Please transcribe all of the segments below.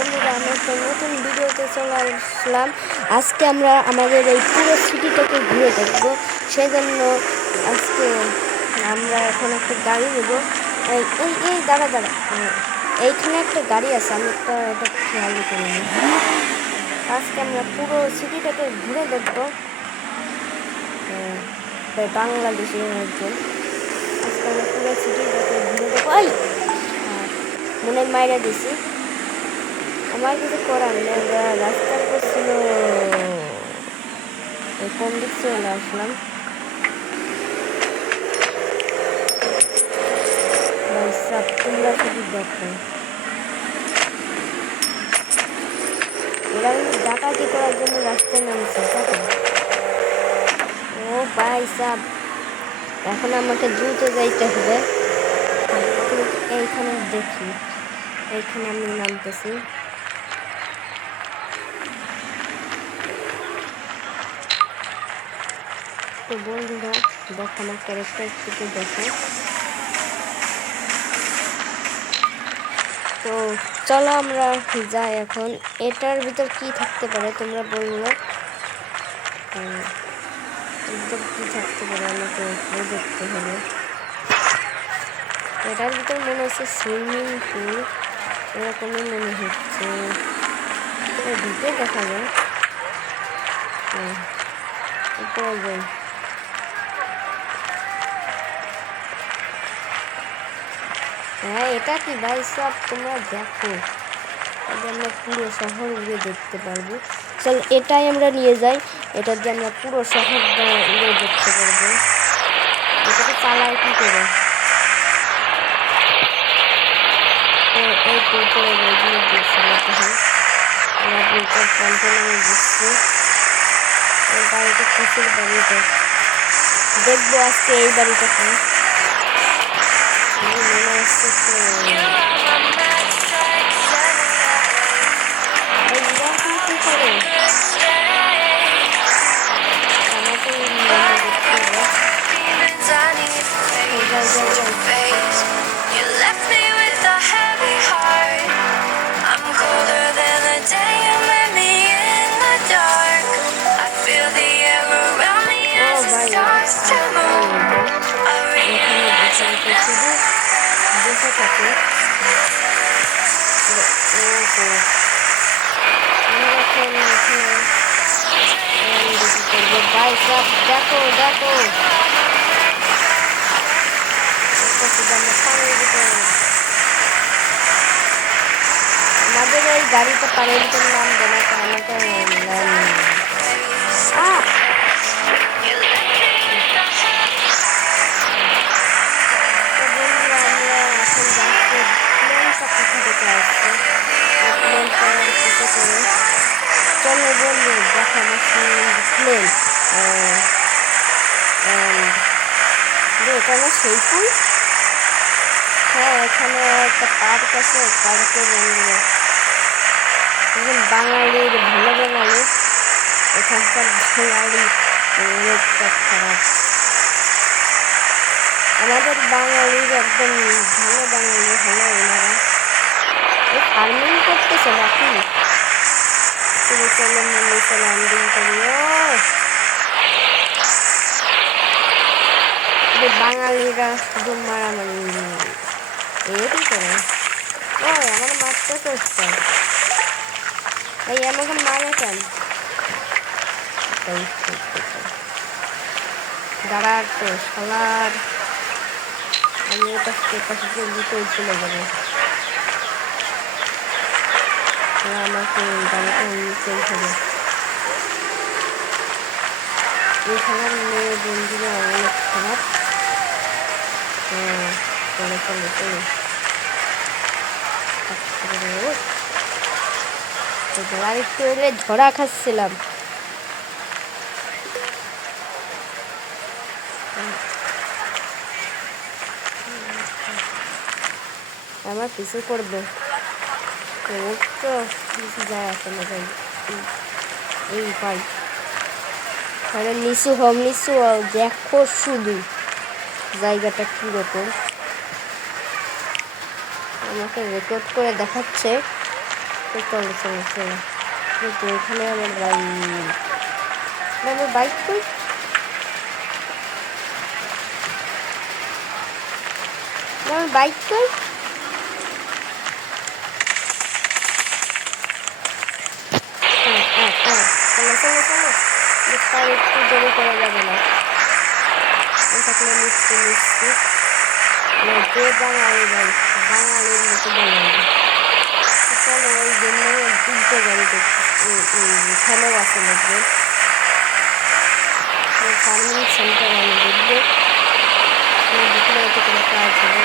বন্ধুরা, আমি একটা নতুন ভিডিওতে চলে আসলাম। আজকে আমরা আমাদের এই পুরো সিটিটাকে ঘুরে দেখব। সেজন্য আজকে আমরা এখন একটা গাড়ি নেব। এই এই এই দাঁড়া দাঁড়া, এইখানে একটা গাড়ি আছে, আমি এটা খেয়াল করে নিই। আজকে আমরা পুরো সিটিটাকে ঘুরে দেখব। বাংলাদেশের একজন, আজকে আমরা পুরো সিটিটাকে ঘুরে দেখবো। এই মনে মাইরা দিছি, আমার কিছু করার নেই। রাস্তার উপর ছিল, কোন দিক চলে আসলাম। তোমরা শুধু দেখো, এরা কিন্তু ডাকাতি করার জন্য রাস্তায় নামছে। দেখো, ও ভাই সাব, এখন আমাকে দ্রুত যাইতে হবে। এইখানে দেখি, এইখানে আমি নামতেছি। তো বন্ধুরা দেখো, আমার ক্যারেক্টারটিকে দেখো। তো চলো আমরা যাই এখন। এটার ভিতর কি থাকতে পারে তোমরা বললো, ভিতর কি থাকতে পারে আমাকে দেখতে হবে। এটার ভিতর মনে হচ্ছে সুইমিং পুল, এরকমই মনে হচ্ছে। ঢুকে দেখা যায়, উপরে যাই। হ্যাঁ, এটা কি ভাই সব তোমরা দেখো, আমরা পুরো শহর ঘুরে দেখতে পারবো। চল এটাই আমরা নিয়ে যাই, এটা দিয়ে আমরা পুরো শহরটা ঘুরে দেখতে পারবো। এটাকে চালায় কি করে? এই তো উপরে চালাতে হয়, এটার কন্ট্রোল আমি বুঝছি। বাড়িটা কিসের বাড়িটা দেখবো আজকে, এই বাড়িটা কি মনে হচ্ছে তো কি করে আমাকে বসে থাকে। ভাই সব দেখো দেখো, আমাদের এই গাড়িতে পানির ভিতর নাম দেনা, আমাকে চলো বন্ধু দেখো প্লেন, এখানে সেই ফুল। হ্যাঁ, এখানে একটা পার্ক আছে, পার্কে বন্ধুরা এখন বাঙালির ভালো বাঙালি, এখানকার বাঙালি অনেকটা খারাপ। আমাদের বাঙালির একদম ভালো বাঙালি হলো ওনারা। এই ফার্মিং করতেছে নাকি? তুমি চলো মনে সালাম দিন করিও। বাঙালিরা শুধু মারামারি এরই করে। ও আমার মারতে করছে, এই আমাকে মারে কেন? দাঁড়ার তো শালার, আমি এটা পাশে জলদি করে চলে যাবো। আমাকে গাড়িটা নিতেই হবে। এখানের মেয়ে বন্ধুরা অনেক খারাপ। চলে চলে চলে আরেকটু এলে ধরা খাচ্ছিলাম। আমার পিছু করবে তো কিছু যায় আসে না ভাই। এই ভাই তাহলে নিচু হও, নিচু হও, দেখো শুধু জায়গাটা কীরকম। আমাকে রেকর্ড করে দেখাচ্ছে। তো চলো চলো চলো। তো এখানে আমার বাইক কই? আমার বাইক কই? চলো চলো চলো, তাই একটু দেরি করা যাবে না। থাকলে মিষ্টি মিষ্টি যে বাঙালি ভাই, বাঙালির মতো বাঙালি। চলো ওই জন্য তিনটে গাড়ি দেখছি, এখানেও আছে লোকজন। ফার্মিং সেন্টার আমি দেখবো, দেখলে এতে কোনো কাজ হবে।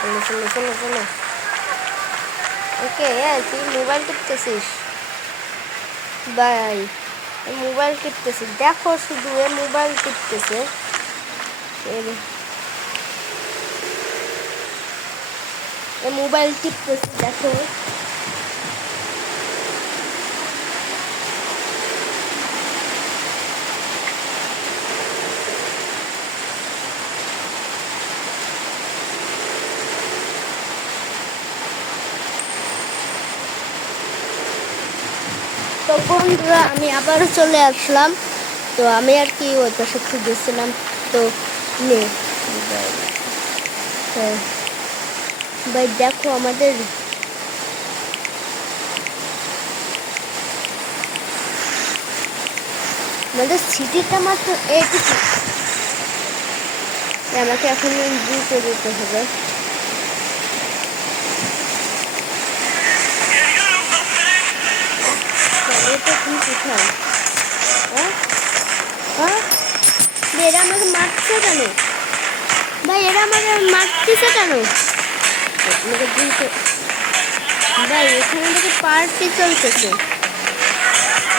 চলো চলো চলো চলো। ওকে তুই মোবাইল টিপতেছিস ভাই, মোবাইল টিপতেছিস, দেখো শুধু এ মোবাইল টিপতেছে। এ মোবাইল টিপতেছে দেখো। তো বন্ধুরা আমি আবারও চলে আসলাম। তো আমি আর কি ওই পাশে খুঁজেছিলাম, তো নে ভাই দেখো আমাদের সিটিটা মাত্র এইটুকু। আমাকে এখন দ্রুত যেতে হবে। এটা কি কোথায়? এরা আমাকে মারছে কেন ভাই? এরা আমাকে মারতেছে কেন? আমাকে দ্রুত ভাই, এখানে দেখি পার্টি চলতেছে।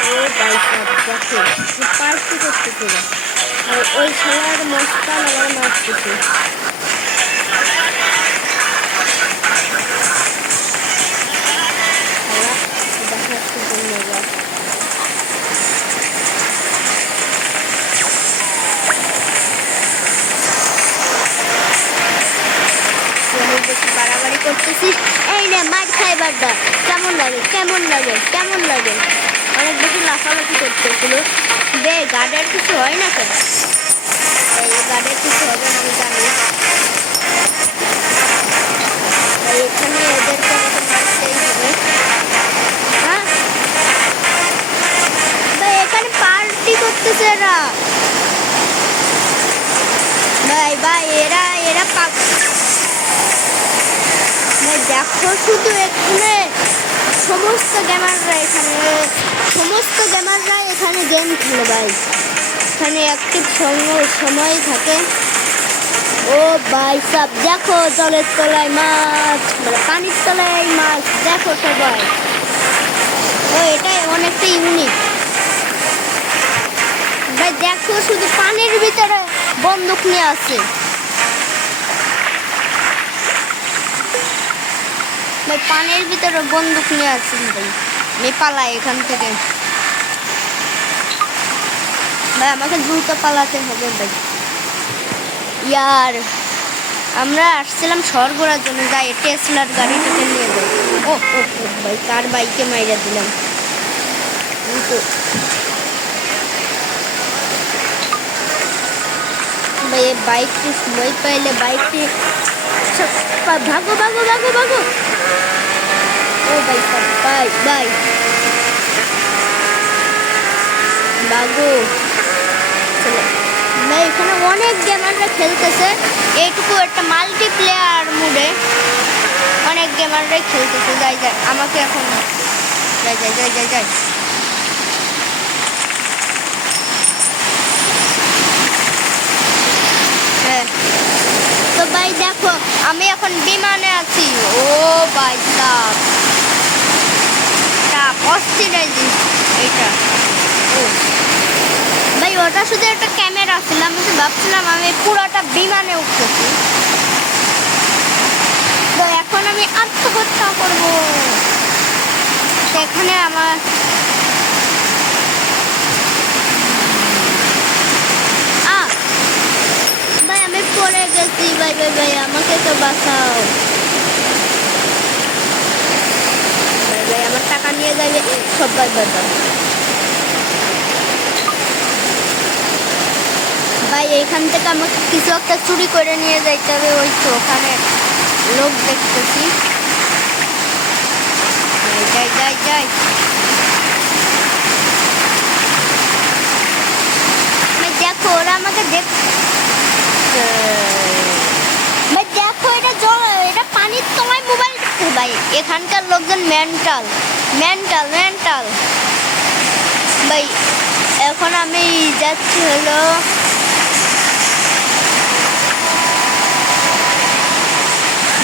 ও ভাই সাহেব দেখো পার্টি করতেছে না, আর ওই খেলার মস্তান আমার মারতেছে। দেখাচ্ছি ধন্যবাদ। বাড়াবাড়ি করতেছিস, এই রে মার খাইবারটা। কেমন লাগে কেমন লাগে কেমন লাগে? অনেক বেশি লাফালাফি করতেছিল। বে গার্ডের কিছু হয় না কেন? এই গার্ডের কিছু হবে না আমি জানি। এখানে এদেরকে আমাকে মারতেই হবে। হ্যাঁ ভাই, এখানে পার্টি করতেছে এরা। ভাই ভাই এরা এরা দেখো শুধু এখানে সমস্ত গেমাররা এখানে গেম খেলে ভাই। এখানে অ্যাক্টিভ সময় থাকে। ও ভাই সাব দেখো জলের তলায় মাছ, মানে পানির তলায় মাছ দেখো সবাই। ও এটাই অনেকটা ইউনিক ভাই। দেখো শুধু পানির ভিতরে বন্দুক নিয়ে আছে ভাই, পানির ভিতরে বন্দুক নিয়ে আছে ভাই। আমি পালাই এখান থেকে ভাই, আমাকে দ্রুত পালাতে হবে ভাই। ইয়ার আমরা আসছিলাম স্বর্গরার জন্য, যাই টেসলার গাড়িটাকে নিয়ে যাই। ও ও ভাই কার বাইকে মাইরা দিলাম। ভাই এই বাইকটি সময় পাইলে বাইকটি ভাগো ভাগো ভাগো ভাগো। ও ভাই ভাই ভাই ভাগো। ভাই এখানে অনেক গেমাররা খেলতেছে, এইটুকু একটা মাল্টিপ্লেয়ার মোডে অনেক গেমাররাই খেলতেছে। যাই যাই আমাকে এখন যাই যাই যাই যাই যাই। হ্যাঁ তো ভাই দেখো আমি এখন বিমানে আছি। ও ভাই সাব অস্থির এইটা। ও ভাই ওটা শুধু একটা ক্যামেরা ছিল, আমি তো ভাবছিলাম আমি পুরোটা বিমানে উঠতেছি। তো এখন আমি আত্মহত্যা করবো। এখানে আমার ভাই আমি পড়ে গেছি। ভাই ভাই ভাই আমাকে তো বাঁচাও। নিয়ে যাবে সবাই বাবা। ভাই এখান থেকে আমাকে কিছু একটা চুরি করে নিয়ে যাইতে হবে। ওই তো ওখানে লোক দেখতেছি। যাই যাই যাই। দেখো ওরা আমাকে দেখ, দেখো এটা জল, এটা পানির তলায় মোবাইল দেখতে। ভাই এখানকার লোকজন মেন্টাল মেন্টাল মেন্টাল। ভাই এখন আমি যাচ্ছি হলো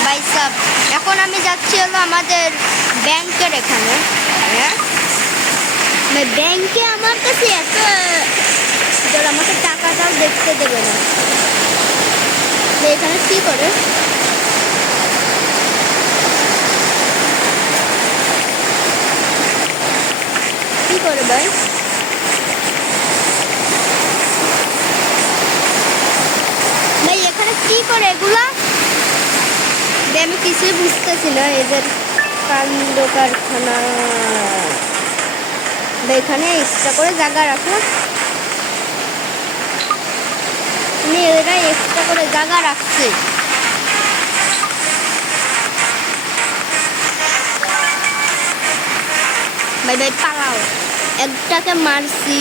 ভাই সাব, এখন আমি যাচ্ছি হলো আমাদের ব্যাংকের এখানে। হ্যাঁ ব্যাংকে আমার কাছে এত আমাকে টাকাটাও দেখতে দেবে না। এখানে কি করে কি করে ভাই? ভাই এখানে কি করে এগুলা? আমি কিছুই বুঝতেছি না এদের কাণ্ড কারখানা। এখানে এক্সট্রা করে জায়গা রাখো, এরা এক্সট্রা করে জায়গা রাখছে। ভাই ভাই পালাও, একটাকে মারছি।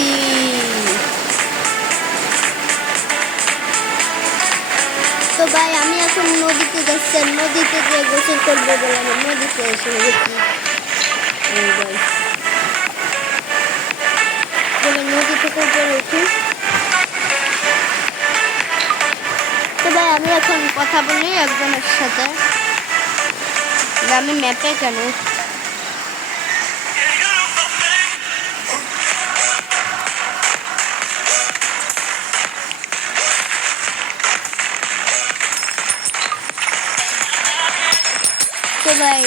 তো ভাই আমি এখন নদীতে যাচ্ছি, নদীতে গিয়ে গোসল করবো বলে আমি নদীতে এসে গেছি। নদী থেকে উপরে উঠি। তো ভাই আমি এখন কথা বলি একজনের সাথে। আমি ম্যাপে কেন তো ভাই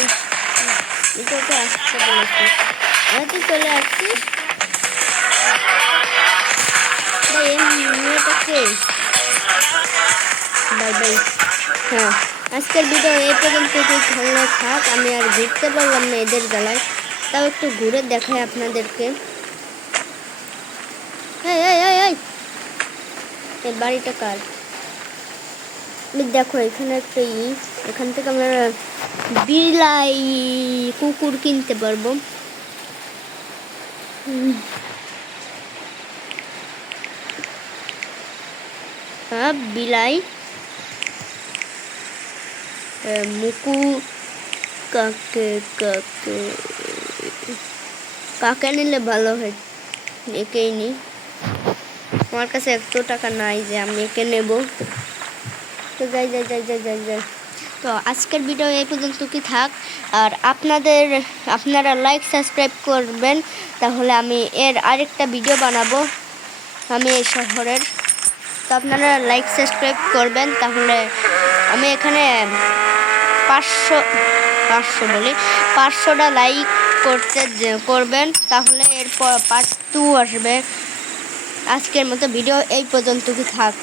এটাকে আসতে বলেছি, আমি তো চলে আসছি। ভাই মেয়েটাকে বাই বাই। হ্যাঁ আজকের ভিডিও এই পর্যন্ত ভালো থাক। আমি আর ঘুরতে পারলাম না এদের জ্বালায়, তাও একটু ঘুরে দেখাই আপনাদেরকে। এই বাড়িটা কার? দেখো এখানে একটা এখান থেকে আমরা বিলাই কুকুর কিনতে পারবো। হ্যাঁ বিলাই মুকু কাকে কাকে কাকে নিলে ভালো হয়? একেই নি, আমার কাছে এত টাকা নাই যে আমি একে নেব। তো যাই যাই যাই যাই যাই যাই। তো আজকের ভিডিও এই পর্যন্ত কি থাক। আর আপনারা লাইক সাবস্ক্রাইব করবেন, তাহলে আমি এর আরেকটা ভিডিও বানাবো আমি এই শহরের। তো আপনারা লাইক সাবস্ক্রাইব করবেন, তাহলে আমি এখানে 500টা লাইক করবেন, তাহলে এরপর পার্ট 2 আসবে। আজকের মতো ভিডিও এই পর্যন্ত কি থাক।